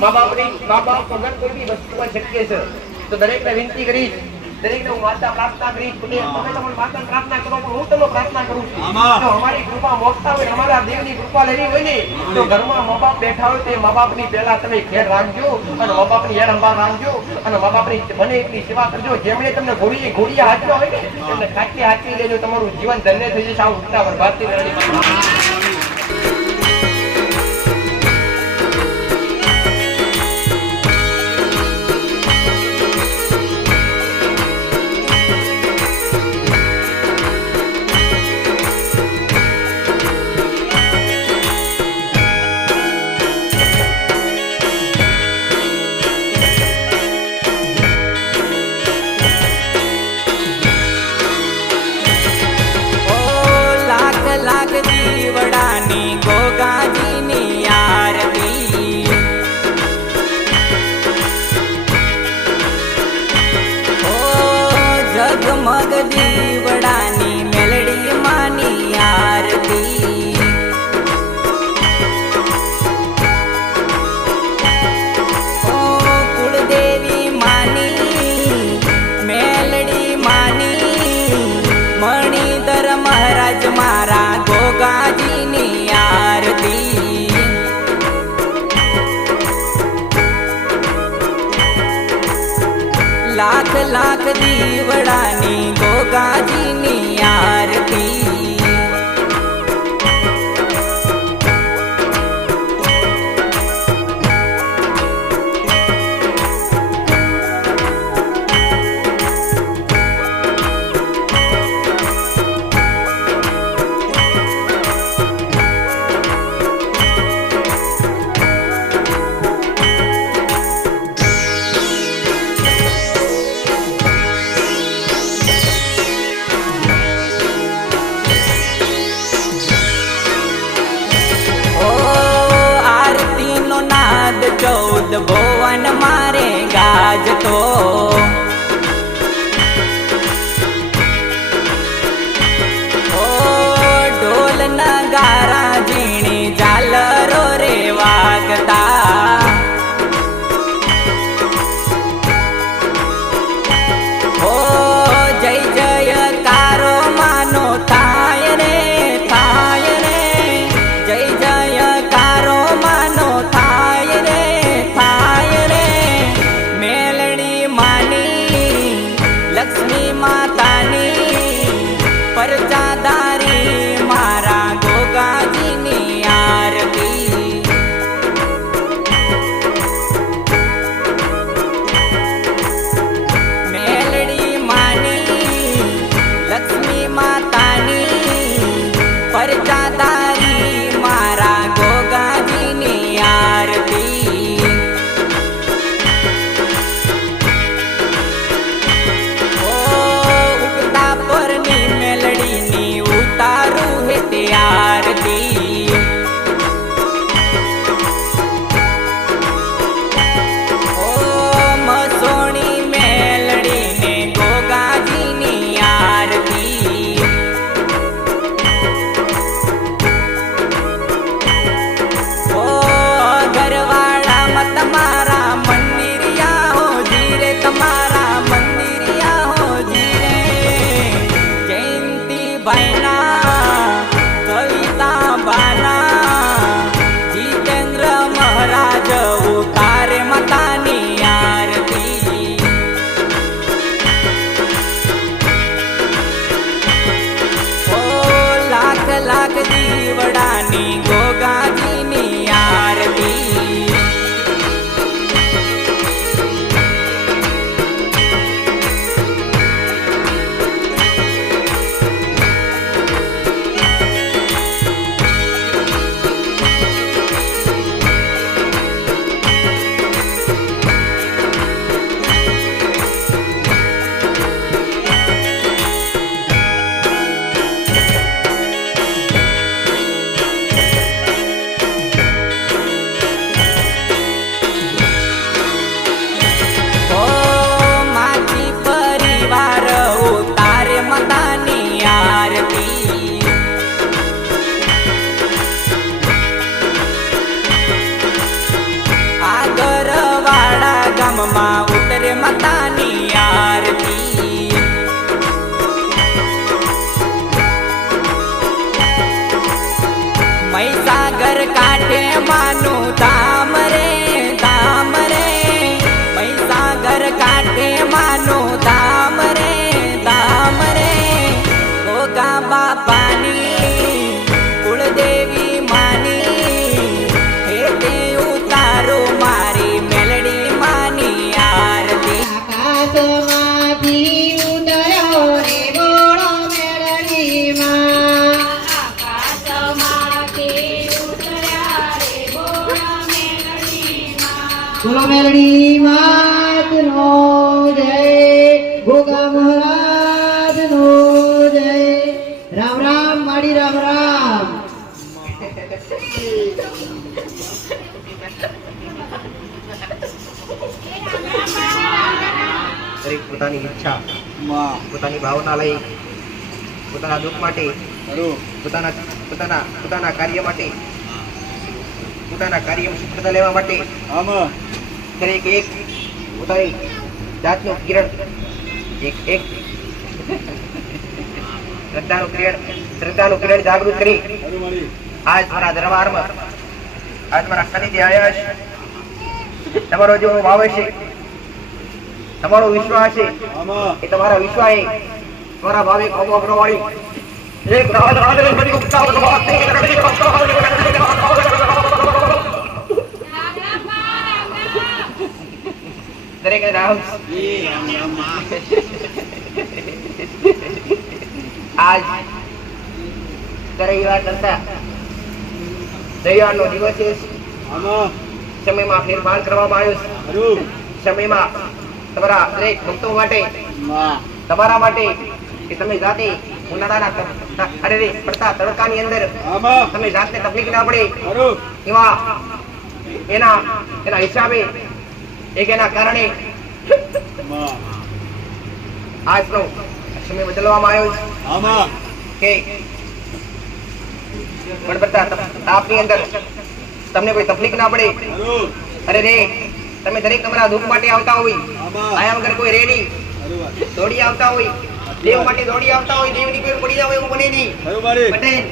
મા બાપ વગર કોઈ બી વસ્તુ શક્ય છે. તો દરેકને વિનંતી કરી, દરેકને હું માતા પ્રાર્થના કરી, તમે તમને માતા પ્રાર્થના કરો પણ હું તમને પ્રાર્થના કરું છું. જો અમારી કૃપા મોકતા હોય, અમારા દેવની કૃપા લેવી હોય ને, તો ઘરમાં મા બાપ બેઠા હોય તે મા બાપની પહેલા તમે ખેર રાખજો અને મા બાપની હેર અંબાર રાખજો અને મા બાપની બને એટલી સેવા કરજો. જેમણે તમને ઘોડીએ હાચવા હોય ને એમને ખાટલી હાચવી લેજો. તમારું જીવન ધન્ય થઈ જશે. આવું ઉત્તર ભારતીય રણની ગોગાજીની આરતી ઓ જગમગ દીવડાની મેલડી માની આરતી ઓ કુળદેવી માની મેલડી માની મણિધર મહારાજ મારા ગોગાજીની લાખ લાખ દીવડાની ગોગાજીની આરતી માં ઉતરે માતાની આરતી મહીસાગર કાંઠે માનું ધામ રે મહીસાગર કાંઠે માનું ધામ રે ગોગા બાપાની કુળદેવી માની હે તે ઉતારો મારી મેલડી માની આરતી આકાશમાંથી ઉદયો રે બોલો મેલડીમાં. બોલો મેલડી માતનો જય, ગોગા મહારાજનો જય. રામ રામ માડી રામ રામ. દરેક પોતાની ઈચ્છા પોતાની ભાવના લઈ પોતાના દુઃખ માટે પોતાના કાર્ય માટે પોતાના કાર્ય સફળતા લેવા માટે દરેક એક પોતાની જાતનું કિરણ એક શ્રદ્ધાનું કિરણ જાગૃત કરી આજ મારા દરબારમાં આજ મારા સાનિધ્ય આવ્યા છે. તમારો જે ભાવ છે તમારો વિશ્વાસ છે એ તમારા વિશ્વાસ તમારા ભાવે વાળી એક રાજ રાજ બની ઉગતા દરેક રામ આજ રવિવાર કરતા રવિવારનો દિવસ છે. સમયમાં ફેરફાર કરવામાં આવ્યો છે. સમયમાં તમારા દરેક ભક્તો માટે તમારા માટે કે તમે જાતે ઉનાળાના પડતા તડકાની અંદર તમે જાતને તકલીફ ના પડે એવા એના હિસાબે એક એના કારણે આજનો સમય બદલવામાં આવ્યો છે કે પડતા તાપની અંદર તમને કોઈ તકલીફ ના પડે. અરે રે તમે દરેક તમારા દુઃખ માટે આવતા હોય આયા વગર કોઈ રે નહીં દોડી આવતા હોય દેવ માટે દોડી આવતા હોય દેવની કોઈ પડી જાવ એવું બને નહીં. પટેલ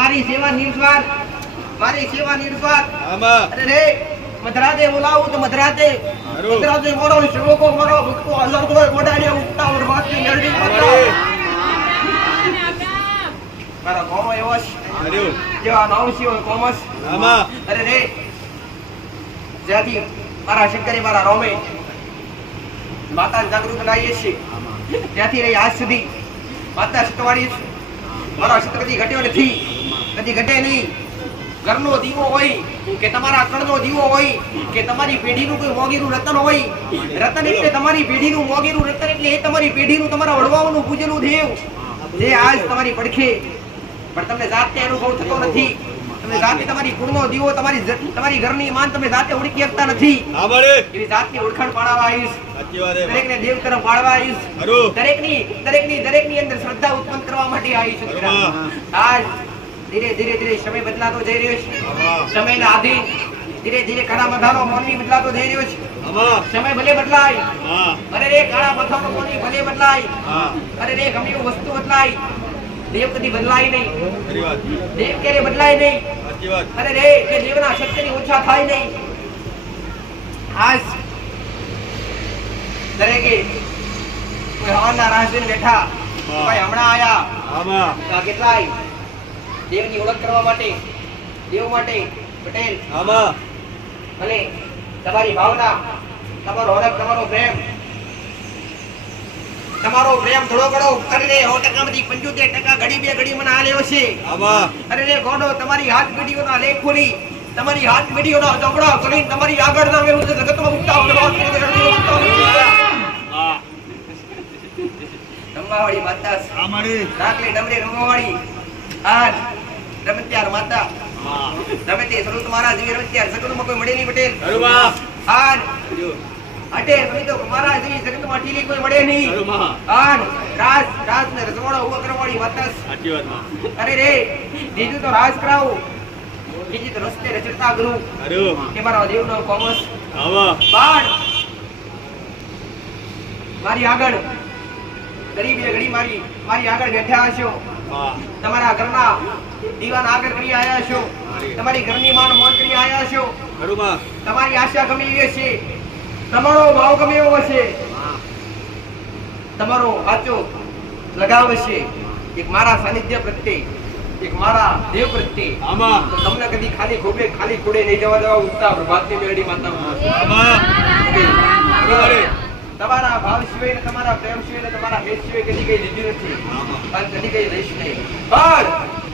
મારી સેવા નિસ્વાર્થ અરે રે મધરાતે બોલાવું તો મધરાતે મોડો સેવકો મારો ભક્તો હાજર હોય ગોડાડિયા ઉઠતા ઓર વાતની નરડી પત્તા મારા કોમો એવો છે જેવા નામ છે કોમસ અરે રે જ્યાંથી મારા શંકરે મારા રોમે માતા જાગૃત લાવીએ છીએ ત્યાંથી રહી આજ સુધી માતા સતવાડી મારા સતકથી ઘટ્યો નથી કદી ઘટે નહીં. ઘરનો દીવો હોય કે તમારા કણનો દીવો હોય કે તમારી પેઢીનું કોઈ મોગીનું રતન હોય રતન એટલે તમારી પેઢીનું મોગીનું રતન એટલે એ તમારી પેઢીનું તમારા વડવાઓનું પૂજેલું દેવ જે આજ તમારી પડખે પણ તમને જાતે અનુભવ થતો નથી. તમે જાતે તમારી કુળનો દીવો તમારી ઘરની માન તમે જાતે ઓળખી શકતા નથી. એવી જાતની ઓળખાણ પાડવા આવીશ દરેકને દેવ તરફ પાડવા આવીશ દરેકની અંદર શ્રદ્ધા ઉત્પન્ન કરવા માટે આવીશ. આજ ધીરે ધીરે સમય બદલાતો જઈ રહ્યો છે. સમયના આધીન ધીરે ધીરે કાળા મથાનો મોની બદલાતો જઈ રહ્યો છે. સમય ભલે બદલાય અરે રે કાળા મથાનો મોની ભલે બદલાય અરે રે ગમે એવું વસ્તુ બદલાય દેવ કદી બદલાય નહીં. દેવ ક્યારે બદલાય નહીં. અરે રે કે દેવના શક્તિની ઓછા થાય નહીં. આજ દરેકે કોઈ હવાના રાહ બેઠા કોઈ હમણાં આયા કેટલાય દેવની ઓળખ કરવા માટે દેવ માટે પટેલ ભલે તમારી ભાવના તમારો હરખ તમારો પ્રેમ થોડો ઘણો અરે રે 100% માંથી 75% ઘડી બે ઘડી મને આ લેવો છે. અરે રે ગોડો તમારી હાથ પેઢીઓના લેખ ખોલી તમારી હાથ પેઢીઓના ઝઘડા કરી તમારી આગળ ના વિરુદ્ધ જગતમાં ઉઠતા રમવાવાળી માતા રાખલી ડમરે રમવાવાળી આજ રમત્યાર માતા રમતે સરુત મહારાજ જેવી રમત્યાર સગુણમાં કોઈ મળે નહીં પટેલ. આજ અટે તમે તો મહારાજ જેવી જગતમાં ટીલી કોઈ મળે નહીં. આજ રાજ ને રજવાડો ઉભો કરવાવાળી માતા. અરે રે બીજું તો રાજ કરાવું બીજી તો રસ્તે રચતા ગુરુ કે મારા દેવનો કોમસ બાણ મારી આગળ ગરીબે ઘડી મારી આગળ બેઠા હશો, તમારા ઘરના દીવાન આગળ કરી આયા છો, તમારી ઘરની માન મોન કરી આયા છો, તમારી આશા ગમે એવી છે, તમારો ભાવ ગમે એવો છે, તમારો સાચો લગાવ છે એક મારા સાનિધ્ય પ્રત્યે, એક મારા દેવ પ્રત્યે, તો તમને કદી ખાલી ખોબે ખાલી ખોડે નહીં જવા દેવા. ઉગતા પ્રભાતની મેળડી માતા તમારા ભાવ સિવાય ને તમારા પ્રેમ સિવાય ને તમારા હેત સિવાય કદી કઈ લીધું નથી અને કદી કઈ લઈશ નહીં. પણ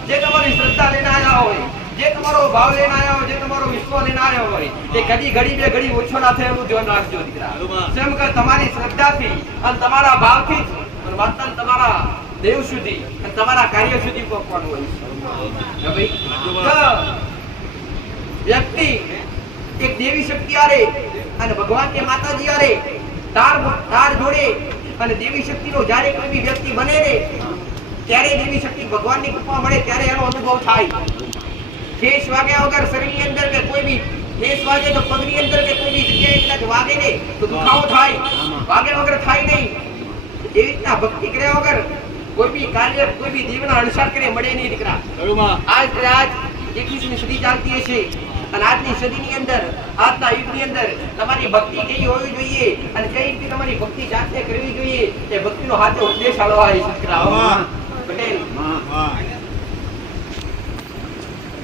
જે તમારી શ્રદ્ધા લઈને આવ્યા હોય, જે તમારો ભાવ લઈને આવ્યા હોય, જે તમારો વિશ્વાસ લઈને આવ્યા હોય, તે કદી ઘડી બે ઘડી ઓછો ના થાય એવું ધ્યાન રાખજો દીકરા. જેમ કે તમારી શ્રદ્ધાથી અને તમારા ભાવથી અને માતા તમારા દેવ સુધી અને તમારા કાર્ય સુધી પહોંચવાનું હોય છે ભાઈ. વ્યક્તિ એક દેવી શક્તિ આરે અને ભગવાન કે માતાજી આરે તાર જોડે અને દેવી શક્તિનો જ્યારે કોઈ બી વ્યક્તિ બને ને ત્યારે દેવી શક્તિ ભગવાનની કૃપા મળે ત્યારે એનો અનુભવ થાય. ઠેસ વાગ્યા વગર શરીરની અંદર કે કોઈ બી ઠેસ વાગે તો પગની અંદર કે કોઈ બી જગ્યાએ કદાચ વાગે ને તો દુખાવો થાય, વાગ્યા વગર થાય નહીં. એવી રીતના ભક્તિ કર્યા વગર કોઈ બી કાર્ય કોઈ બી દેવના અનુસાર કરે મળે નહીં દીકરા. આજ 21મી સદી ચાલતી હશે અને આજની સદીની અંદર આજના યુગની અંદર તમારી ભક્તિ કેવી હોવી જોઈએ અને કઈ રીતે તમારી ભક્તિ જાતે કરવી જોઈએ એ ભક્તિનો હાથે ઉપદેશ આલવા છે દીકરા. પટેલ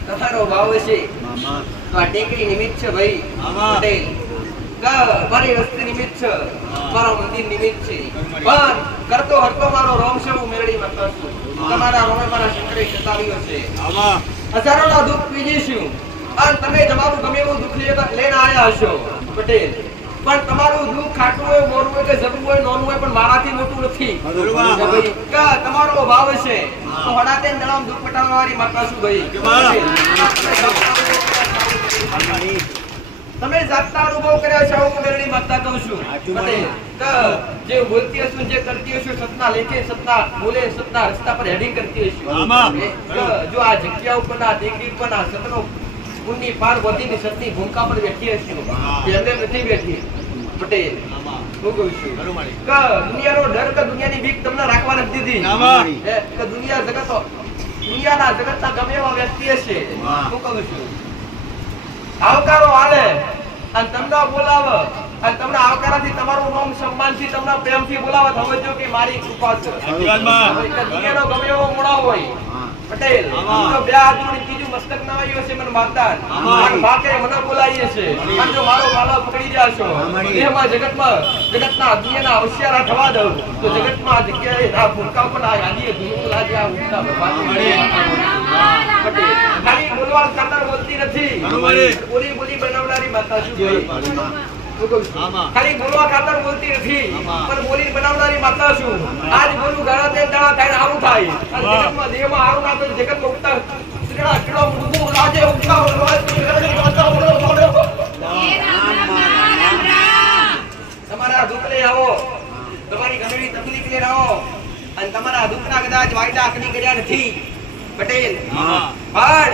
તમારો ભાવ છે તો આ ટેકરી નિમિત્ત છે ભાઈ. પટેલ મારી વસ્તી નિમિત્ત છે, મારો મંદિર નિમિત્ત છે, પણ કરતો હરતો મારો રોમ છે હું મેળડીમાં કરશું. તમારા રોમે મારા શંકરે સતાવ્યો છે, હજારોના દુઃખ પીજીશું અને તમે તમારું ગમે એવું દુઃખ લઈને આવ્યા હશો પટેલ. પણ તમારું દુઃખ ખાટું હોય, મોરું હોય કે જબરું હોય, નાનું હોય, પણ મારાથી મોટું નથી. તમારો ભાવ છે તો હડાતે દળામ દુઃખ મટાડવા વાળી માતા છું ભાઈ. તમે જાતના અનુભવ કર્યા છે હું મેળડી માતા કહું છું પટેલ. જે બોલતી હશું, જે કરતી હશું, સતના લેખે, સતના બોલે, સતના રસ્તા પર હેડિંગ કરતી હશું. જો આ જગ્યા ઉપર ના દીકરી ઉપર ના સતનો પુણ્ય પાર વધીની સતની ભૂમિકા પર બેઠી હશું, એમને નથી બેઠી પટેલ. હું કહું છું કે દુનિયાનો ડર કે દુનિયાની બીક તમને રાખવા નથી દીધી કે દુનિયાના જગતના ગમે એવા વ્યક્તિ હશે, હું કહું છું આવકારો આલે અને તમને બોલાવે અને તમને આવકારાથી તમારું નામ સન્માનથી તમને પ્રેમથી બોલાવે, સમજો કે મારી કૃપા છે. દુનિયાનો ગમે એવો મોડા હોય પટેલ, તો બે હાથ જોડી ત્રીજું મસ્તક નવાયું હશે મને માતા અને બાકે મને બોલાવીએ છે અને જો મારો માલા પકડી રહ્યા છો એમાં જગતના દુનિયાના હોશિયારા થવા દઉં તો જગતમાં આ જગ્યાએ આ ભૂલકા પણ આ યાદીએ ધૂળ આજે આ ઉઠતા પટેલ. ખાલી બોલવા કાતર બોલતી નથી, બોલી બોલી બનાવનારી માતા છું. ખાલી બોલવા ખાતર બોલતી નથી પણ બોલી બનાવનારી માતા છું. આજ બોલું ઘણા તે દાડા થાય આવું થાય અને જગતમાં દેહમાં આવું ના તો જગતમાં ઉઠતા શ્રીડા કિડો મુગુ રાજે ઉઠતા તમારા દુઃખ લઈ આવો, તમારી ઘણી તકલીફ લઈને આવો અને તમારા દુઃખના કદાચ વાયદા અગ્નિ કર્યા નથી પટેલ, પણ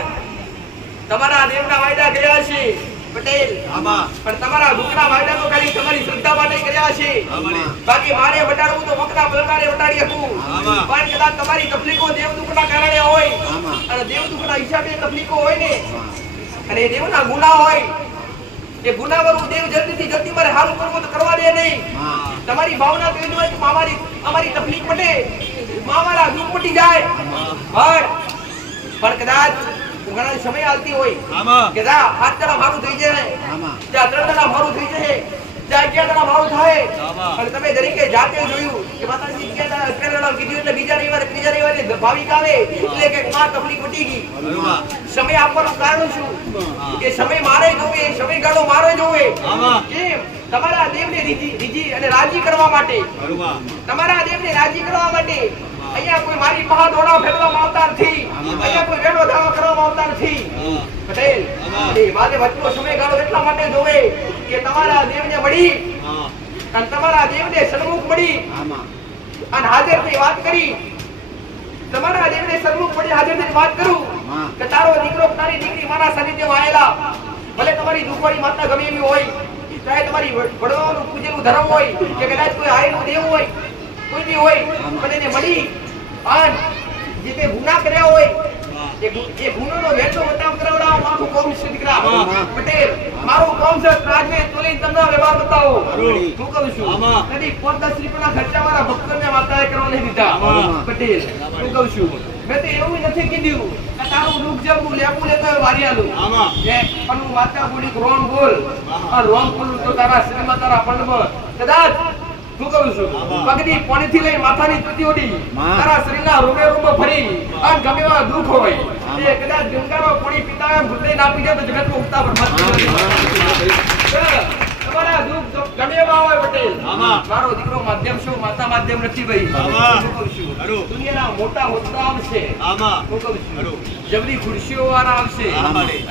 તમારા દેવના વાયદા કર્યા છે પટેલ. પણ તમારા દુઃખના વાયદા તો ખાલી તમારી શ્રદ્ધા માટે કર્યા છે, બાકી મારે વટાડવું તો વખતા પલકારે વટાડી શકું. પણ કદાચ તમારી તકલીફો દેવ દુઃખના કારણે હોય અને દેવ દુઃખના હિસાબે તકલીફો હોય ને અને દેવના ગુના હોય, એ ગુનાવાળું દેવ જલ્દીથી જલ્દી મારે હારું કરવું તો કરવા દે નહીં. તમારી ભાવના કહી હોય કે અમારી તકલીફ મટે, મારા દુઃખ મટી જાય. પણ કદાચ ઘણા સમય આવતી હોય કે જા 5 જણા મારું થઈ જાય, ત્યાં 3 જણા મારું થઈ જાય, ત્યાં 11 જણા મારું થાય અને તમે દરેકે જાતે જોયું કે માતાજી 11 જણા કીધું એટલે બીજા રવિવારે ત્રીજા રવિવારે ભાવિક આવે એટલે કે માં તકલીફ મટી ગઈ. સમય આપવાનું કારણ શું કે સમય મારે જોવે, સમયગાળો મારે જોવે. કેમ? તમારા દેવને રીજી અને રાજી કરવા માટે, તમારા દેવને રાજી કરવા માટે અહીંયા કોઈ મારી મહાદોડા ફેરવામાં આવતા નથી, અહીંયા કોઈ વેડો ધાવા કરવામાં આવતા નથી પટેલ. એ મારે વચ્ચો સમયગાળો એટલા માટે જોવે કે તમારા દેવને મળી અને તમારા દેવને સન્મુખ મળી અને હાજર થઈ વાત કરી, તમારા દેવને સન્મુખ મળી હાજર થઈ વાત કરું કે તારો દીકરો તારી દીકરી મારા સાનિધ્યમાં આવેલા, ભલે તમારી દુખવાળી માતા ગમે એવી હોય, ચાહે તમારી તમારી વડવાઓનું પૂજેલું ધર્મ હોય કે કદાચ કોઈ આયનું દેવ હોય કોઈ બી હોય પણ એને મળી અને જે તે ગુનાહ કર્યા હોય એ ગુનાનો વેટો બતાવ કરાવડાવો મારું કોમ છે દીકરા પટેલ મારું કોમ છે રાજમે તોલી તમને વ્યવહાર બતાવો હું કહું છું કદી 5-10 રૂપિયાના ખર્ચા મારા ભક્તોને માતાએ કરવા નહીં દીધા પટેલ હું કહું છું મેં તો એવું નથી કીધું કે તારું દુઃખ જવું લેવું લેતો વારિયાલું કે પણ હું માતા બોલી રોંગ બોલ આ રોંગ બોલું તો તારા શ્રીમાં તારા પંડમાં કદાચ હું કહું છું પગની પાણીથી લઈ માથાની તૂટી ઉડી તારા શરીરના રોમે રોમે ફરી અને ગમે એવા દુઃખ હોય એ કદાચ ગંગામાં પાણી પીતા હોય ભૂતઈ ના પી જાય તો જગતમાં ઉગતા પર તમારા દુઃખ ગમે એવા હોય પટેલ મારો દીકરો માધ્યમ છો માતા માધ્યમ નથી ભાઈ હું કહું છું દુનિયાના મોટા હોદ્દા આવશે હું કહું છું જબરી ખુરશીઓ વાળા આવશે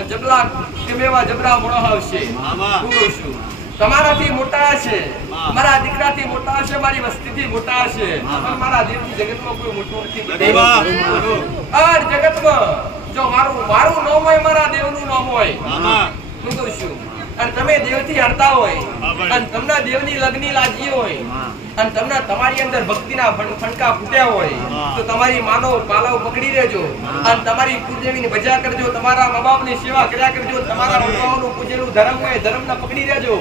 જબલા ગમે એવા જબરા મોણા આવશે હું કહું છું તમારાથી મોટા હશે મારા દીકરાથી મોટા હશે મારી વસ્તીથી મોટા હશે પણ મારા દેવની જગતમાં કોઈ મોટો નથી અને જગતમાં જો મારું નામ હોય મારા દેવનું નામ હોય હું કહું છું અને તમે દેવથી હડતા હોય અને તમને દેવની લગ્ની લાગી હોય અને તમને તમારી અંદર ભક્તિના ફણકા ફૂટ્યા હોય તો તમારી માનો પાલવ પકડી લેજો અને તમારી પૂજ્યની ભજા કરજો તમારા મા બાપની સેવા કર્યા કરજો તમારા વડવાઓનું પૂજેલું ધર્મ હોય ધર્મને પકડી લેજો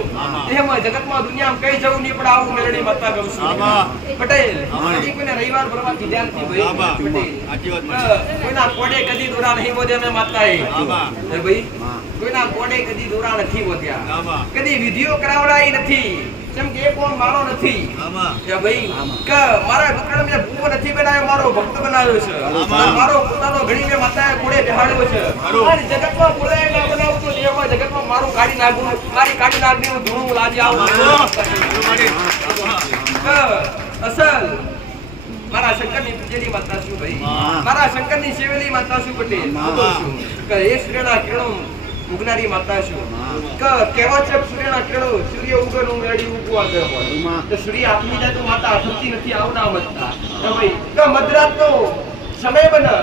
એમાં જગતમાં દુનિયામાં કઈ જવું નહીં પણ આવું મેળડી માતા કહું છું પટેલ કદી કોઈને રવિવાર ભરવા કીધા નથી ભાઈ પટેલ કોઈના કોડે કદી દોરા નહીં બોધ્યા મેં માતાએ ભાઈ કોઈના કોડે કદી દોરા નથી બોધ્યા કદી વિધિઓ કરાવડાઈ નથી જેમ કે કોણ મારો નથી કે ભાઈ કે મારા દુકાન મેં ભૂવો નથી બનાવ્યો મારો ભક્ત બનાવ્યો છે મારો પોતાનો ઘડી મેં માતાએ કોડે બેહાડ્યો છે અને જગતમાં બોલાય ના બનાવું તો દેવમાં જગતમાં મારું કાઢી નાખું મારી કાઢી નાખી ધૂણું લાજી આવું અસલ મારા શંકરની પૂજેલી માતા છું ભાઈ મારા શંકરની સેવેલી માતા છું પટેલ કે એ શ્રેણા કિરણો ઉગનારી માતા છું કે કેવા છે સૂર્યના કિરણો સૂર્ય ઉગન ઉમેડી ઉગવા દે તો સૂર્ય આત્મી જાય તો માતા આઠમતી નથી આવના મતતા કે ભાઈ કે મધરાતનો સમય બને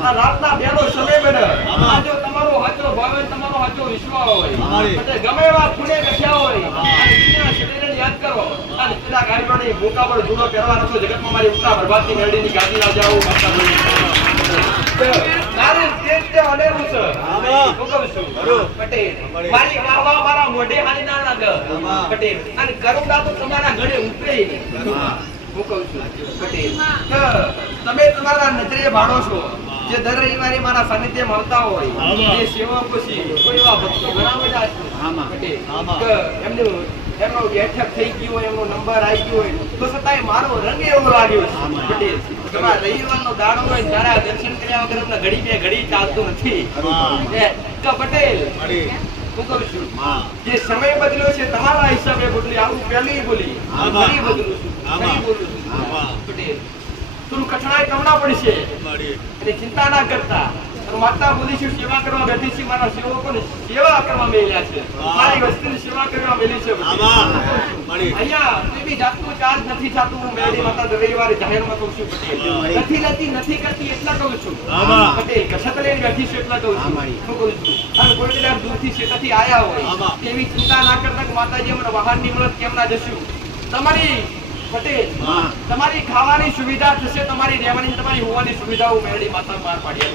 આ રાતના બેનો સમય બને આ જો તમારો હાચો ભાવે તમારો હાચો વિશ્વાસ હોય એટલે ગમે એવા ખૂણે બેઠા હોય અને દુનિયા શરીરને યાદ કરો અને પેલા ગાડીવાળી ભૂકા પર જૂનો પહેરવાનો છો જગતમાં મારી ઉત્તા બરબાદની મેળડીની ગાદી ના જાઓ માતા તારું તેજ તે અનેરું છે હું કહું છું પટેલ મારી વાહવા મારા મોઢે હાલી ના લાગે પટેલ અને કરુણા તો તમારા ઘરે ઉતરે હું કહું છું પટેલ તમે તમારા નજરે ભાડો છો જે દર રવિવારે મારા સાનિધ્યમાં આવતા હોય એ સેવકો છે કોઈ એવા ભક્તો ઘણા બધા છે પટેલ એમનું એમનો બેઠક થઈ ગયો હોય એમનો નંબર આવી ગયો હોય તો છતાંય મારો રંગ એવો લાગ્યો છે પટેલ તમારા રવિવારનો દાડો હોય તારા દર્શન કર્યા વગર અમને ઘડી બે ઘડી ચાલતું નથી તો પટેલ હું કહું છું જે સમય બદલ્યો છે તમારા હિસાબે બદલી આવું પહેલી બોલી ફરી બદલું છું ફરી બોલું છું પટેલ થોડું કઠણાઈ કમણા પડશે અને ચિંતા ના કરતા માતા બોલીશું સેવા કરવા બેઠી છે મારા સેવકોને સેવા કરવા મેલ્યા છે મારી વસ્તીની સેવા કરવા મેલી છે અહીંયા કોઈ જાતનું ચાર્જ નથી થતું હું મેળી માતા રવિવારે જાહેરમાં કહું છું પટેલ નથી કરતી એટલા કહું છું પટેલ કશત લઈને બેઠી છું એટલા કહું છું હું કહું છું અને કોઈ કદાચ દૂરથી શેતાથી આયા હોય એવી ચિંતા ના કરતા કે માતાજી અમને વાહનની મળત કેમ ના જશું તમારી પટેલ તમારી ખાવાની સુવિધા થશે તમારી રહેવાની તમારી હોવાની સુવિધાઓ મેળવી માતા બહાર પાડી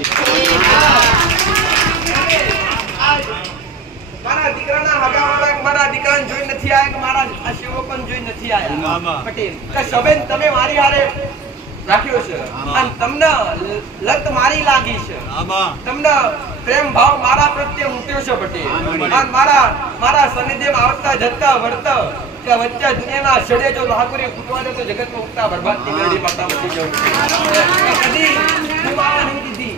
મારા દીકરાના હગાવાળા મારા દીકરાને જોઈ નથી આયા કે મારા આ સેવકોને જોઈ નથી આયા પટેલ કે સબેન તમે મારી હારે રાખ્યો છે અને તમને લત મારી લાગી છે તમને પ્રેમ ભાવ મારા પ્રત્યે ઉમટ્યો છે પટેલ અને મારા સાનિધ્યમાં આવતા જતા વર્તા કે વચ્ચે દુનિયાના છડે જો મહાપુરી ફૂટવા દે તો જગતમાં ઉગતા બરબાદની મેળી માતા મટી જવું કદી દુઆ નહીં દીધી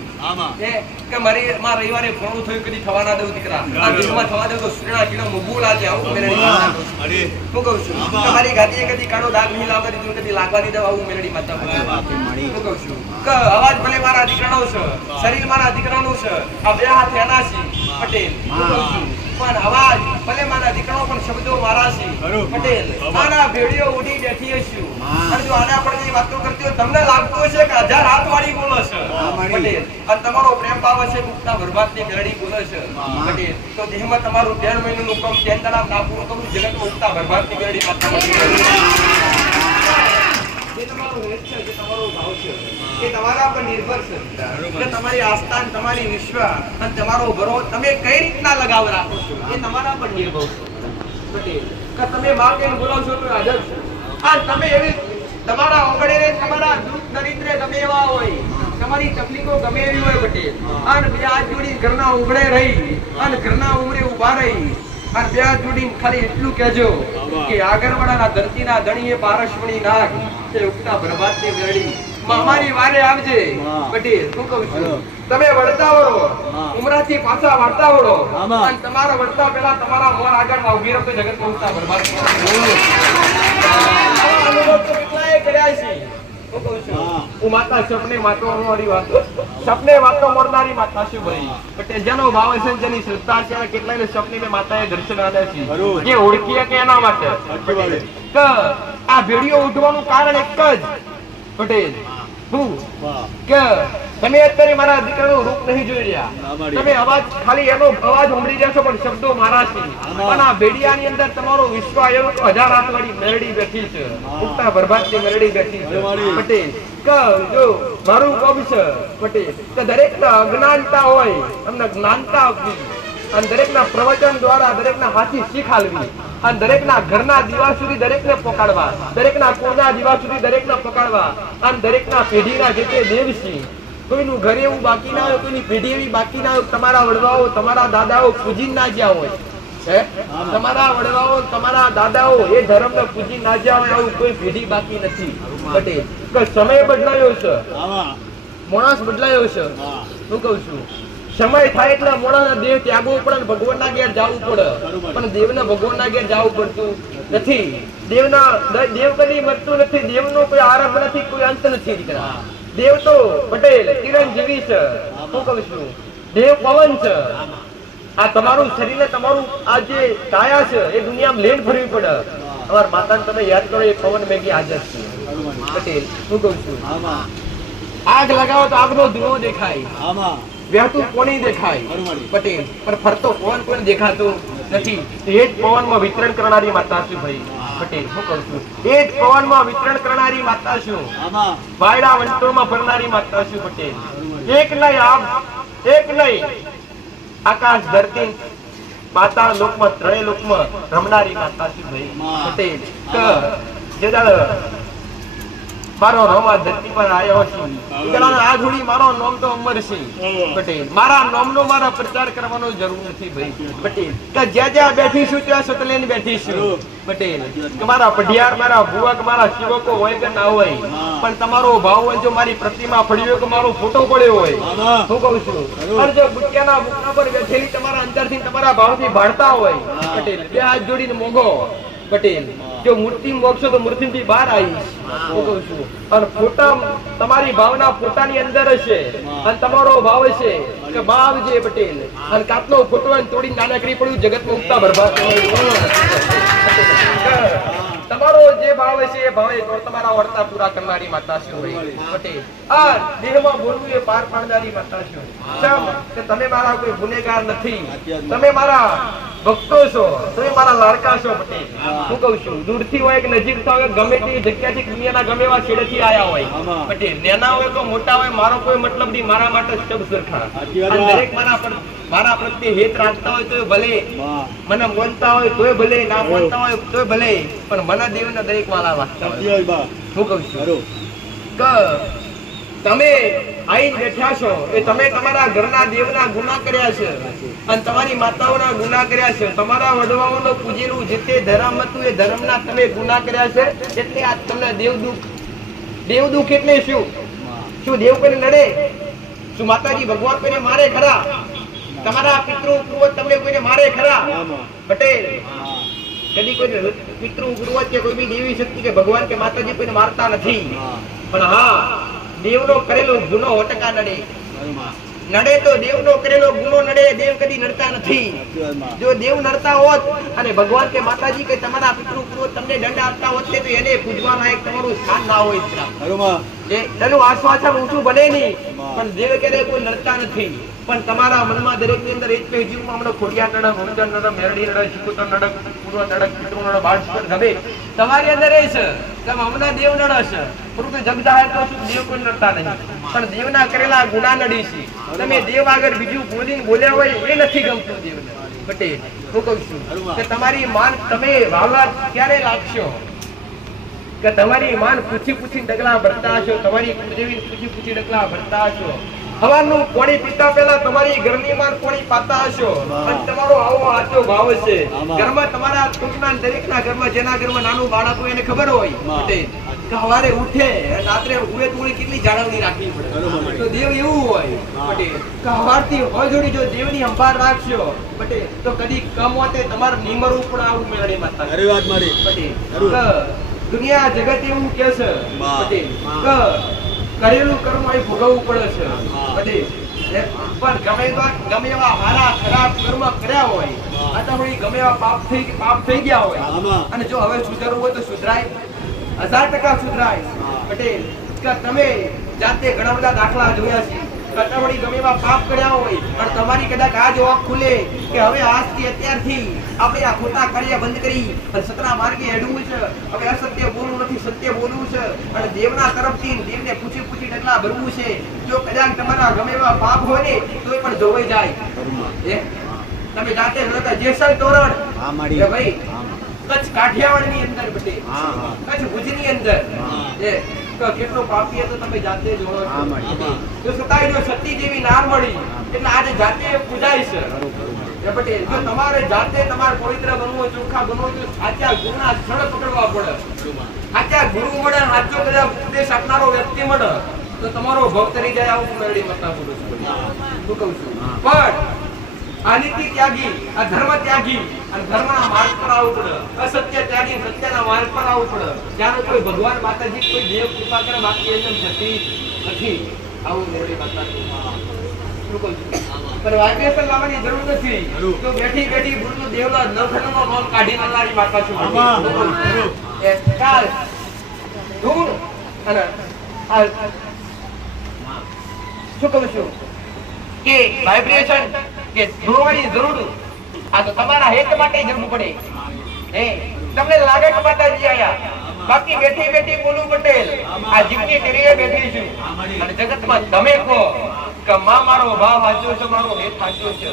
કે મારી માં રવિવારે ફોન થયું કદી થવા ના દઉં દીકરા આ દિનમાં થવા દઉં તો સૂર્યના કિરણ મુબુલ આજે આવું મેળડી માતા હું કહું છું તમારી ગાદીએ કદી કાળો દાગ નહીં લાવવા દીધું કદી લાગવાની દઉં આવું મેળડી માતા હું કહું છું કે અવાજ ભલે મારા દીકરાનો છે શરીર મારા દીકરાનું છે આ બે હાથ એના છે પટેલ હું કહું છું પણ અવાજ ભલે મારા દીકરાનો પણ શબ્દો મારા છે પટેલ મારા ભેડીઓ ઉડી બેઠી હશું અને જો આના પર જે વાતો કરતી હોય તમને લાગતું હશે કે 1000 હાથ વાળી બોલો છે પટેલ, અને તમારો પ્રેમ ભાવ હશે મુક્તા બરબાદની મેલડી બોલે છે પટેલ, તો દેહમાં તમારું 13 મહિનાનું કામ 10 દાડા ના પૂરું કરું જગત મુક્તા બરબાદની મેલડી માતા જે તમારું હેત છે, જે તમારો ભાવ છે એ તમારા પર નિર્ભર છે કે તમારી આસ્થા અને તમારી વિશ્વાસ અને તમારો ભરોસો તમે કઈ રીતના લગાવ રાખો છો એ તમારા પર નિર્ભર છે પટેલ, કે તમે માં કહીને બોલો છો તો હાજર છે, આ તમે એવી તમારા ઓગળે તમારા દુઃખ દરિદ્ર ગમે એવા હોય, તમારી તકલીફો ગમે એવી હોય પટેલ, અને બે હાથ જોડી ઘરના ઉંગળે રહી અને ઘરના ઉંગળે ઊભા રહી અને બે હાથ જોડીને ખાલી એટલું કહેજો કે આગળવાળાના ધરતીના ધણીએ પારસમણી નાગ તે ઉગતા બરબાદની મેળડી અમારી વારે આવજે પટેલ, હું કહું છું તમે વળતા વળો ઉમરાથી પાછા વળતા વળો અને તમારા વળતા પહેલા તમારા મોર આગળમાં ઉભી રહો તો જગતમાં ઉગતા બરબાદ અનુભવ તો કેટલાય કર્યા છે, હું કહું છું હું માતા સપને વાતો મોરી વાતો સપને વાતો મોરનારી માતા છું ભાઈ પટેલ, જેનો ભાવ છે જેની શ્રદ્ધા છે કેટલાયને સપને મેં માતાએ દર્શન આપ્યા છે જે ઓળખીએ કે એના માટે પટેલ, કે આ ભેડીઓ ઉઠવાનું કારણ એક જ પટેલ હું કે તમે અત્યારે મારા દીકરાનું રૂપ નહીં જોઈ રહ્યા, તમે અવાજ ખાલી એનો અવાજ સાંભળી રહ્યા છો પણ શબ્દો મારા છે, પણ આ ભેડિયાની અંદર તમારો વિશ્વાસ એવો 1000 હાથ વાળી મેલડી બેઠી છે, ઉગતા બરબાદની મેલડી બેઠી છે પટેલ, કે જો મારું કબ છે પટેલ કે દરેકના અજ્ઞાનતા હોય અમને જ્ઞાનતા આપવી અને દરેકના પ્રવચન દ્વારા દરેકના હાથી શીખ આલવી અને દરેકના ઘરના દીવા સુધી દરેકને પકડવા, દરેકના કુળના દીવા સુધી દરેકને પકડવા અને દરેકના પેઢીના જે તે દેવ છે કોઈનું ઘર એવું બાકી ના હોય, કોઈની પેઢી એવી બાકી ના હોય, તમારા વડવાઓ તમારા દાદાઓ પૂજી ના જ્યાં હોય છે, તમારા વડવાઓ તમારા દાદાઓ એ ધર્મને પૂજી ના જ્યાં હોય આવું કોઈ પેઢી બાકી નથી પટેલ, કે સમય બદલાયો છે, માણસ બદલાયો છે, હું કહું છું સમય થાય એટલે મોણાના દેહ ત્યાગવું પડે ને ભગવાનના ઘેર જવું પડે, પણ દેવના ભગવાનના ઘેર જવું પડતું નથી, દેવ કદી મરતું નથી, દેવનો કોઈ આરંભ નથી, કોઈ અંત નથી દીકરા, દેવ તો પટેલ ચિરંજીવી છે, હું કહું છું દેવ પવન છે, આ તમારું શરીર ને તમારું આ જે કાયા છે એ દુનિયામાં લેન ફરવી પડે, અમારા માતાને તમે યાદ કરો એ પવન મેગી હાજર છે પટેલ, હું કહું છું આગ લગાવો તો આગનો ધુઓ દેખાય, વહેતું પાણી દેખાય પટેલ, પણ ફરતો પવન કોઈ દેખાતું નથી, એ જ પવનમાં વિતરણ કરનારી માતા છું ભાઈ પટેલ, હું કહું છું એ જ પવનમાં વિતરણ કરનારી માતા છું, વાયડા વંટોમાં ફરનારી માતા છું પટેલ, એક નહીં આકાશ ધરતી પાતાળ લોકમાં ત્રણેય લોકમાં રમનારી માતા છું ભાઈ પટેલ, જે મારો નામ આ ધરતી પર આવ્યો છું આ જોડી મારો નામ તો અમરસિંહ પટેલ, મારા નામનો મારા પ્રચાર કરવાનો જરૂર નથી ભાઈ પટેલ, કે જ્યાં જ્યાં બેઠી છું ત્યાં સતલેન બેઠી છું પટેલ, કે મારા પઢિયાર મારા ભુવક મારા શિવકો હોય કે ના હોય પણ તમારો ભાવ હોય જો મારી પ્રતિમા પડી હોય કે મારો ફોટો પડ્યો હોય, હું કહું છું અને જો બુટિયાના મુખના પર બેઠેલી તમારા અંદરથી તમારા ભાવથી ભાળતા હોય પટેલ, બે હાથ જોડીને મોગો પટેલ, જો મૂર્તિ મોક્ષો તો મૂર્તિથી બહાર આવી, હું કહું છું અને ફોટા તમારી ભાવના ફોટાની અંદર હશે અને તમારો ભાવ હશે કે ભાવ જે પટેલ અને કાતનો ફોટો તોડી નાનકડી પડ્યું જગતમાં ઉગતા બરબાદ તમારો જે ભાવ છે એ ભાવે તો તમારા વર્તા પૂરા કરનારી માતા છે પટેલ, આ દેહમાં બોલવું એ પાર પાડનારી માતા છે, કે તમે મારા કોઈ ગુનેગાર નથી, તમે મારા ભક્તો છો, તમે મારા લાડકા છો પટેલ, હું કહું છું દૂરથી હોય કે નજીક હોય ગમે તે જગ્યાથી દુનિયાના ગમે એવા છેડેથી આયા હોય પટેલ, નાના હોય કે મોટા હોય મારો કોઈ મતલબ નહીં, મારા માટે સબ સરખા, દરેક મારા પ્રત્યે હેત રાખતા હોય તો ભલે, મને માનતા હોય તોય ભલે, ના માનતા હોય તોય ભલે, પણ મને દેવના દરેક વાલા વાગતા હોય, હું કહું છું કે તમે આઈને બેઠા છો એ તમે તમારા ઘરના દેવના ગુના કર્યા છે અને તમારી માતાઓના ગુના કર્યા છે, તમારા વડવાઓનો પૂજેલું જે તે ધર્મ હતું એ ધર્મના તમે ગુના કર્યા છે, એટલે આ તમને દેવદુખ એટલે શું દેવ કોઈને લડે, શું માતાજી ભગવાન કોઈને મારે ખરા, તમારા પિતૃ પૂર્વજ તમને કોઈને મારે ખરા પટેલ, કદી કોઈ પિતૃ પૂર્વજ કે કોઈ બી દેવી શક્તિ કે ભગવાન કે માતાજી કોઈને મારતા નથી, પણ હા દેવનો કરેલો ગુનો ઓટકા નડે તો દેવનો કરેલો ગુનો નડે, દેવ કદી નડતા નથી, જો દેવ નડતા હોત અને ભગવાન કે માતાજી કે તમારા પિતૃ પૂર્વજ તમને તમને દંડ આપતા હોત ને તો એને પૂજવા લાયક તમારું સ્થાન ના હોય એ દંડનું આશ્વાસન ઊંચું બને નહીં, પણ દેવ ક્યારે કોઈ લડતા નથી. પણ તમારા મનમાં દરેક ની અંદર એક કઈ જીવમાં હમણાં ખોડિયાર નડક, મુંડન નડક, મેરડી નડક, શિકોતર નડક, પૂર્વ નડક, પિતૃ નડક, બાળસ્પર ગમે તમારી અંદર એ છે કે હમણાં દેવ નડશે, પરંતુ જગ જાહેર તો શું દેવ કોઈ નડતા નહીં, પણ દેવના કરેલા ગુના નડી છે. તમે દેવ આગળ બીજું બોલ્યા હોય એ નથી ગમતું દેવને. પટેલ હું કહું છું કે તમારી માન તમે વાવલા ક્યારે લાગશો કે તમારી માન પૂછી ડગલા ભરતા હશો, તમારી કુળદેવી પૂછી ડગલા ભરતા હશો. હવાનું પાણી પીતા પહેલા તમારી ઘરની માન પાણી પાતા હશો, અને તમારો આવો આચો ભાવ છે ઘરમાં. તમારા કુટુંબના દરેકના ઘરમાં, જેના ઘરમાં નાનું બાળક હોય એને ખબર હોય પટેલ કે સવારે ઉઠે રાત્રે ઉડે તોડી કેટલી જાળવણી રાખવી પડે. તો દેવ એવું હોય પટેલ કે સવારથી હોજોડી જો દેવની સંભાળ રાખશો પટેલ તો કદી કમોતે તમારે નિમરવું પણ આવું મેળવી માતા પટેલ. દુનિયા જગત એવું કે છે પટેલ કે કરેલું કર્મ અહીં ભોગવવું પડે છે પટેલ. પણ ગમે એવા હારા ખરાબ કર્મ કર્યા હોય, અથવા ગમે એવા પાપ થઈ ગયા હોય, અને જો હવે સુધારવું હોય તો સુધરાય, 1000% સુધરાય પટેલ. કે તમે જાતે ઘણા બધા દાખલા જોયા છે. કટાવડી ગમે એવા પાપ કર્યા હોય અને તમારી કદાચ આ જવાબ ખુલે કે હવે આજથી અત્યારથી આપણે આ ખોટા કાર્ય બંધ કરી અને સતરા માર્ગે હેડવું છે, હવે અસત્ય બોલવું નથી, સત્ય બોલવું છે, અને દેવના તરફથી દેવને પૂછી ડગલા ભરવું છે. જો કદાચ તમારા ગમે એવા પાપ હોય ને તોય પણ ધોવાઈ જાય. તમે જાતે નતા જેસલ તોરણ કે ભાઈ કચ્છ કાઠિયાવાડની અંદર બટે કચ્છ ભુજની અંદર કેટલો પાપી હતો તમે જાતે જોવો છો. જો સતાય જો સતી જેવી નાર મળી એટલે આજે જાતે પૂજાય છે પટેલ. જો તમારે જાતે તમારે પવિત્ર બનવું, ચોખ્ખા બનવું તો સાચા ગુરુના સ્થળ પકડવા પડે. સાચા ગુરુ મળે, સાચો કદાચ ઉપદેશ આપનારો વ્યક્તિ મળે તો તમારો ભક્ત તરી જાય. આવું મેળવી મતના પુરુષ શું કહું છું. પણ અનિતિ ત્યાગી, આ ધર્મ ત્યાગી અને ધર્મના માર્ગ પર આવવું પડે, અસત્ય ત્યાગી સત્યના માર્ગ પર આવવું પડે. ત્યારે કોઈ ભગવાન માતાજી કોઈ દેવ કૃપા કરે બાકી એમ જતી નથી. આવું મેળવી મતના શું કહું છું. પણ વાઇબ્રેશન લાવવાની જરૂર નથી. તો બેઠી ગુરુનો દેવનો નવખંડનો નામ કાઢી નાખનારી માતા છું. એ કાલ ધૂળ અને શું કહું છું કે વાઇબ્રેશન કે ધૂળવાની જરૂર આ તો તમારા હેત માટે જરૂર પડે. તમને લાગે કે માતાજી આયા, બાકી બેઠી બોલું પટેલ આ જીવની ટેરીએ બેઠી છું અને જગતમાં તમે કહો કે માં મારો ભાવ સાચો છે, મારો હેત સાચો છે,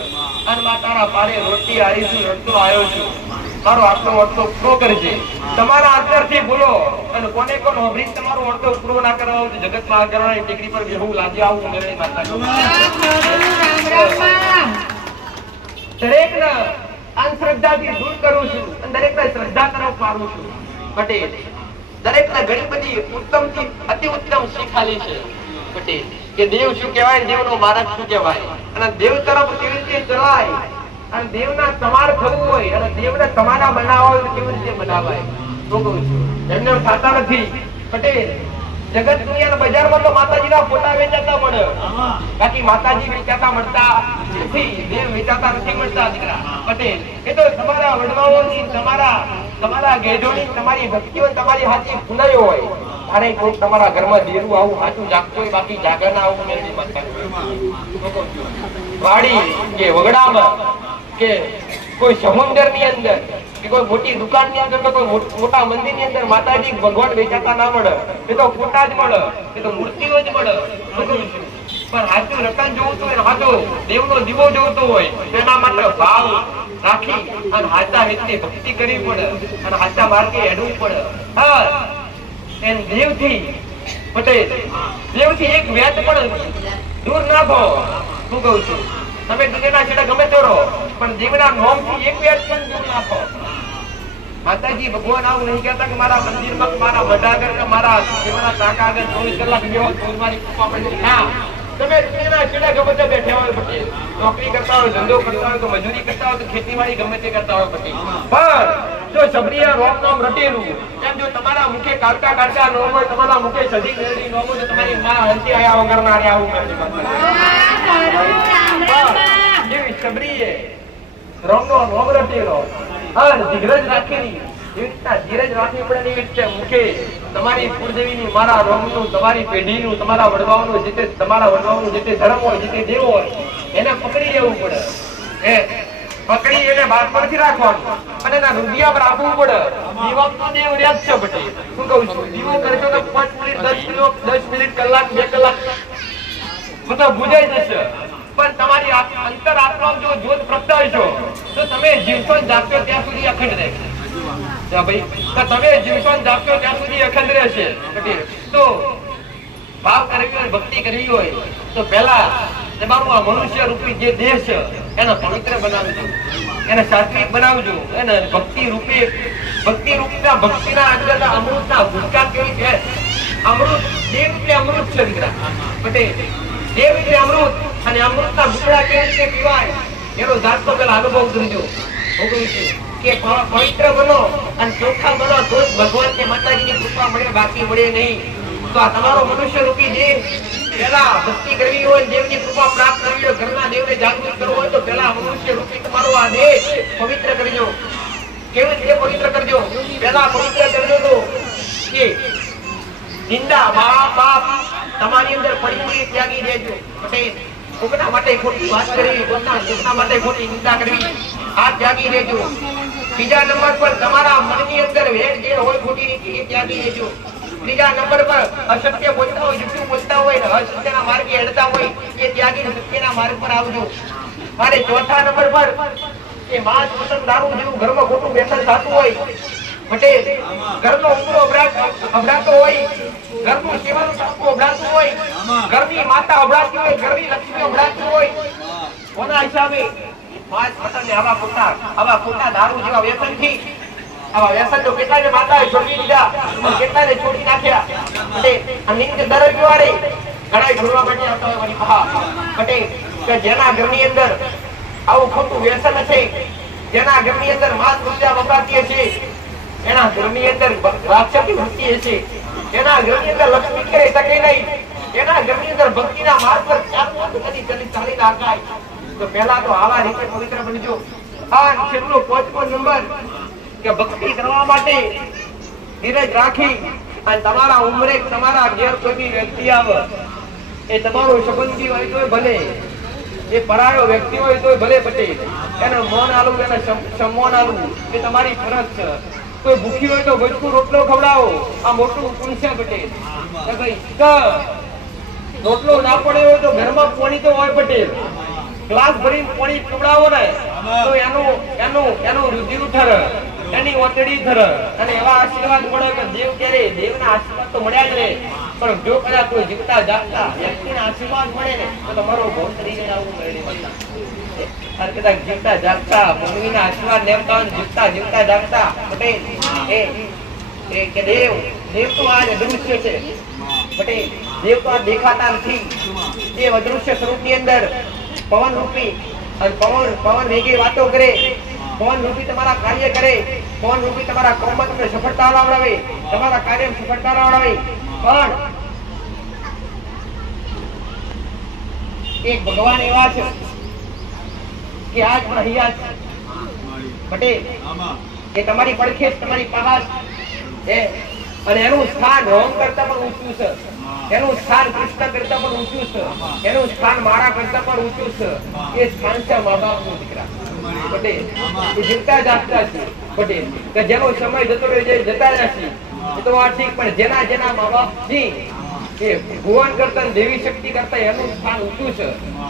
અને માં તારા પારે રોટી આવી છું, રડતો આવ્યો છું, મારો આટલો અડધો પૂરો કરજે. તમારા અંતરથી બોલો અને કોને કોણ હોભરી તમારો અડધો પૂરો ના કરાવો તો જગતમાં કરવાની ટેકરી પર બેહું લાગે આવું મેળવી માતા. દરેકને અંધશ્રદ્ધાથી દૂર કરું છું અને દરેકને શ્રદ્ધા તરફ વાળું છું પટેલ. દરેકને ઘણી બધી ઉત્તમથી અતિ ઉત્તમ શીખાલી છે પટેલ કે દેવ શું કહેવાય, દેવનો માર્ગ શું કહેવાય, અને દેવ તરફ કેવી રીતે ચલાય, અને દેવના તમાર થવું હોય અને દેવને તમારા બનાવવા હોય કેવી રીતે બનાવાય. શું કહું છું એમને થતા નથી પટેલ. જગત દુનિયાના બજારમાં તો માતાજીના ફોટા વેચાતા મળે, બાકી માતાજી વેચાતા મળતા નથી, દેવ વેચાતા નથી મળતા દીકરા પટેલ. એ તો તમારા વડવાઓની, તમારા ગેઢોની, તમારી ભક્તિઓ, તમારી હાથી ફૂલાયો હોય ત્યારે કોઈ તમારા ઘરમાં દેરું આવું હાચું જાગતો હોય, બાકી જાગર ના આવું મેળવી માતા. વાડી કે વગડામાં કે કોઈ સમુદ્ર ની અંદર કે કોઈ મોટી દુકાન ની અંદર કે કોઈ મોટા મંદિર ની અંદર માતાજી ભગવાન વેચાતા ના મળે. એ તો ફોટા જ મળે, એ તો મૂર્તિઓ જ મળે. પણ હાચું રતન જોવતું હોય, હાચો દેવનો દીવો જોવતો હોય તેના માટે ભાવ રાખી અને હાચા હેતની ભક્તિ કરવી પડે અને હાચા માર્ગે હેડવું પડે. હા એને દેવથી પટેલ, દેવથી એક વેત પણ દૂર ના ભો. શું કહું છું તમે દુનિયાના છેડે ગમે તે રહો પણ દેવના નામથી એક વેત પણ દૂર નાખો. માતાજી ભગવાન આવું નહીં કહેતા કે મારા મંદિરમાં, મારા વડા આગળ કે મારા દેવના ટાંકા આગળ 24 કલાક બેહો તો મારી કૃપા પડે. ના, તમે દુનિયાના છેડે ગમે તે બેઠા હોય પટેલ, નોકરી કરતા હોય, ધંધો કરતા હોય, તો મજૂરી કરતા હોય, તો ખેતીવાડી ગમે તે કરતા હોય પટેલ, પણ જો સબરીયા રોમ નામ રટેલું એમ જો તમારા મુખે કાળકા ન હોય, તમારા મુખે સજી મેળવી ન હોય તો તમારી માં હંતી આયા વગર ના આવું એવી સબરીએ રોમનો નામ રટેલો અને ધીરજ રાખેલી એવી રીતના ધીરજ રાખવી પડે ને એવી રીતે મુખે તમારી કુળદેવીની, મારા રોમનું, તમારી પેઢીનું, તમારા વડવાઓનું, જે તે તમારા વડવાઓનું જે તે ધર્મ હોય, જે તે દેવ હોય, એને પકડી લેવું પડે. પકડી એને બહાર પરથી રાખવાનું અને એના હૃદય પર આપવું પડે. દીવકનો દેવ રેત છે બટે. શું કહું છું? દીવો કરશો તો 5 મિનિટ, 10 મિનિટ, કલાક, 2 કલાક બધું બુજાઈ જશે. પણ તમારી અંતર આત્મામાં જો જ્યોત પ્રગટાવશો તો તમે જીવશો ને જાગશો ત્યાં સુધી અખંડ રહેશે. ભાઈ, તો તમે જીવશો ને જાગશો ત્યાં સુધી અખંડ રહેશે. તો ભાવ કરવી હોય, ભક્તિ કરવી હોય તો પહેલા તમારું આ મનુષ્ય રૂપી જે દેહ છે એને પવિત્ર બનાવજો, એને સાત્વિક બનાવજો, એને ભક્તિ રૂપના ભક્તિના અંદરના અમૃતના ભૂતકાળ કેવી છે? અમૃત દેવ એટલે અમૃત છે દીકરા. પટેલ દેવ એટલે અમૃત અને અમૃતના ગુટડા કેવી રીતે પીવાય એનો જાતનો પેલા અનુભવ કરજો. હું કહું છું કે પવિત્ર બનો અને ચોખ્ખા બનો તો જ ભગવાન કે માતાજીની કૃપા મળે, બાકી મળે નહીં. તો આ તમારો મનુષ્ય રૂપી દેહ પેલા ભક્તિ કરવી હોય, દેવની કૃપા પ્રાપ્ત કરવી હોય, ઘરના દેવને જાગૃત કરવો હોય તો પેલા મનુષ્ય રૂપી તમારો આ દેહ પવિત્ર કરજો. કેવી રીતે પવિત્ર કરજો? પેલા પવિત્ર કરજો તો કે નિંદા, બાપ તમારી અંદર પડી ત્યાગી દેજો. પટેલ કોકના માટે ખોટી વાત કરવી, કોકના માટે ખોટી નિંદા કરવી, આ ત્યાગી દેજો. બીજા નંબર પર તમારા મનની અંદર વેર જે હોય ખોટી રીતિ એ ત્યાગી દેજો. ત્રીજા નંબર પર અસત્ય બોલતા હોય, જુઠ્ઠું બોલતા હોય, અસત્યના માર્ગે હેડતા હોય એ ત્યાગીને સત્યના માર્ગ પર આવજો. અને ચોથા નંબર પર એ માંસ મટન દારૂ જેવું ઘરમાં ખોટું વ્યસન થતું હોય, પટેલ ઘરનો ઉમરો અભડાતો હોય, ઘરનું સેવાનું ટાંકું અભડાતું હોય, ઘરની માતા અભડાતી હોય, ઘરની લક્ષ્મી અભડાતી હોય, કોના હિસાબે? માંસ મટન ને આવા ખોટા દારૂ જેવા વ્યસનથી આવા વ્યસન તો કેટલાને માતાએ છોડી દીધા, કેટલાને છોડી નાખ્યા. નિંદ દરજ્જો વાળી ઘણા જોડવા માટે આવતા હોય મારી પહાડ. પટેલ કે જેના ઘરની અંદર આવું ખોટું વ્યસન છે, જેના ઘરની અંદર માંસ રૂપિયા વપરાતી છે, એના ઘરની અંદર રાક્ષસી વૃત્તિ છે, એના ઘરની અંદર લક્ષ્મી ખેરી શકે નહીં, એના ઘરની અંદર ભક્તિના માર્ગ પર ચાલી નાખાય. તો પહેલા તો આવા રીતે પવિત્ર બનજો. આ છેલ્લો 5મો નંબર કે ભક્તિ કરવા માટે ધીરજ રાખી અને તમારા ઉંમરે તમારા ઘેર કોઈ બી વ્યક્તિ આવે, એ તમારો સંબંધી હોય તોય ભલે, એ પરાયો વ્યક્તિ હોય તોય ભલે, પટેલ એને મૌન આલવું, એને સન્માન આલવું એ તમારી ફરજ છે. કોઈ ભૂખી હોય તો ભજકું રોટલો ખવડાવો, આ મોટું પુણ્ય. પટેલ રોટલો ના પડે હોય તો ઘરમાં પાણી તો હોય, પટેલ ગ્લાસ ભરીને પાણી પીવડાવો ને તો એનું રુધિર ઠરે, એની ઓતડી થર અને એવા આશીર્વાદ મળે કે દેવ ક્યારે દેવના આશીર્વાદ તો મળ્યા જ રહે. પણ જો કદાચ કોઈ જીવતા જાગતા વ્યક્તિના આશીર્વાદ મળે ને તો તમારો ભોગ કરીને આવું મળે. અને કદાચ જીવતા જાગતા ભગવીના આશીર્વાદ લેતા હોય, જીવતા જાગતા પટેલ એ કે દેવ તો આજ અદૃશ્ય છે. પટેલ દેવ તો આ દેખાતા નથી. દેવ અદૃશ્ય સ્વરૂપની અંદર પવન રૂપી અને પવન વેગે વાતો કરે, પવન રૂપી તમારા કાર્ય કરે, પવન રૂપી તમારા કામમાં તમને સફળતા લાવડાવે, તમારા કાર્યમાં સફળતા લાવડાવે. પણ એક ભગવાન એવા છે કે આજ પણ અહીંયા છે. પટેલ કે તમારી પડખે તમારી પાસ અને એનું સ્થાન રોમ કરતા પણ ઊંચું છે, એનું સ્થાન કૃષ્ણ કરતા પણ ઊંચું છે, એનું સ્થાન મારા કરતા પણ ઊંચું છે. એ સ્થાન છે મા બાપનું. દીકરા પટેલ એ જીવતા જાગતા છે. પટેલ કે જેનો સમય જતો રહે જતા રહેશે એ તો વાત ઠીક, પણ જેના મા બાપ ની એ ભગવાન કરતા દેવી શક્તિ કરતા એનું સ્થાન ઊંચું છે.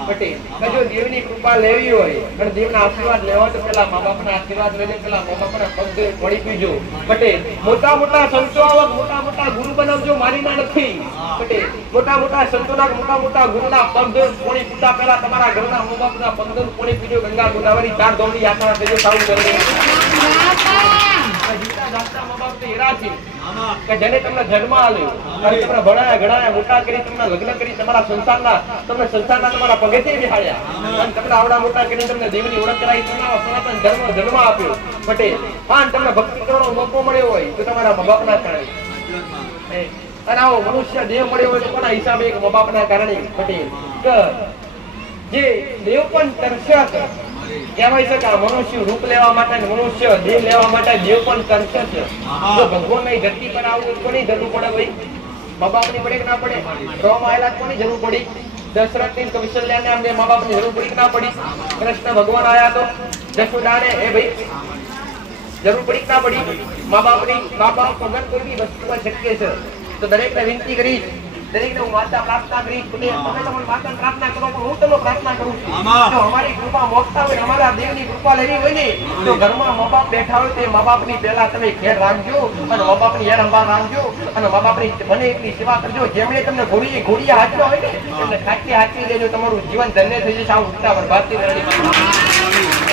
પટેલ કે જો દેવની કૃપા લેવી હોય અને દેવના આશીર્વાદ લેવા તો પેલા મા બાપના આશીર્વાદ લેજો, પેલા મા બાપના પગ પડી પીજો. પટેલ મોટા સંતો આવક, મોટા ગુરુ બનાવજો, મારી ના નથી. પટેલ મોટા સંતોના ગુરુના પગ પોણી પીતા પહેલા તમારા ઘરના મા બાપના પગ પોણી પીજો. ગંગા ગોદાવરી 4 ધોની યાત્રા થજો. સારું કરી જેને તમને જન્મ આપ્યો અને તમને ભણાયા ગણાયા મોટા કરી, તમને લગ્ન કરી, તમારા સંસારના તમારા પગેથી બેહાડ્યા અને તમને આવડા મોટા કરી તમને દેવની ઓળખ કરાવી, તમારા સનાતન જન્મ આપ્યો. પટેલ હા તમને ભક્તિ કરવાનો મોકો મળ્યો હોય તો તમારા મા બાપના કારણે, અને આવો મનુષ્ય દેહ મળ્યો હોય તો કોના હિસાબે? એક મા બાપના કારણે. પટેલ જે દેવ પણ તરસ્યા કહેવાય છે કે આ મનુષ્ય રૂપ લેવા માટે અને મનુષ્ય દેહ લેવા માટે દેવ પણ કરશે છે. જો ભગવાનની ધરતી પર આવું કોની જરૂર પડે ભાઈ? મા બાપની પડે કે ના પડે? રોમાં આયેલા કોની જરૂર પડી? દશરથની કૌશલ્યાને અમને મા બાપની જરૂર પડી કે ના પડી? કૃષ્ણ ભગવાન આયા તો જશોદાને એ ભાઈ જરૂર પડી કે ના પડી? મા બાપની મા બાપ વગર કોઈ બી વસ્તુ શક્ય છે. તો દરેકને વિનંતી કરીશ, દરેકને હું માતા પ્રાર્થના કરીશ, તમે તમારી માતાને પ્રાર્થના કરો પણ હું તમને પ્રાર્થના કરું છું. જો અમારી કૃપા મોકતા હોય, અમારા દેવની કૃપા લેવી હોય ને, તો ઘરમાં મા બાપ બેઠા હોય તે મા બાપની પહેલા તમે ખેર રાખજો અને મા બાપની હેર અંબા રાખજો અને મા બાપની બને એટલી સેવા કરજો. જેમણે તમને ઘોડિયા હાચવા હોય ને એમને ખાટલી હાચવી દેજો. તમારું જીવન ધન્ય થઈ જશે. આ ઉત્તરાવણ ભારતીય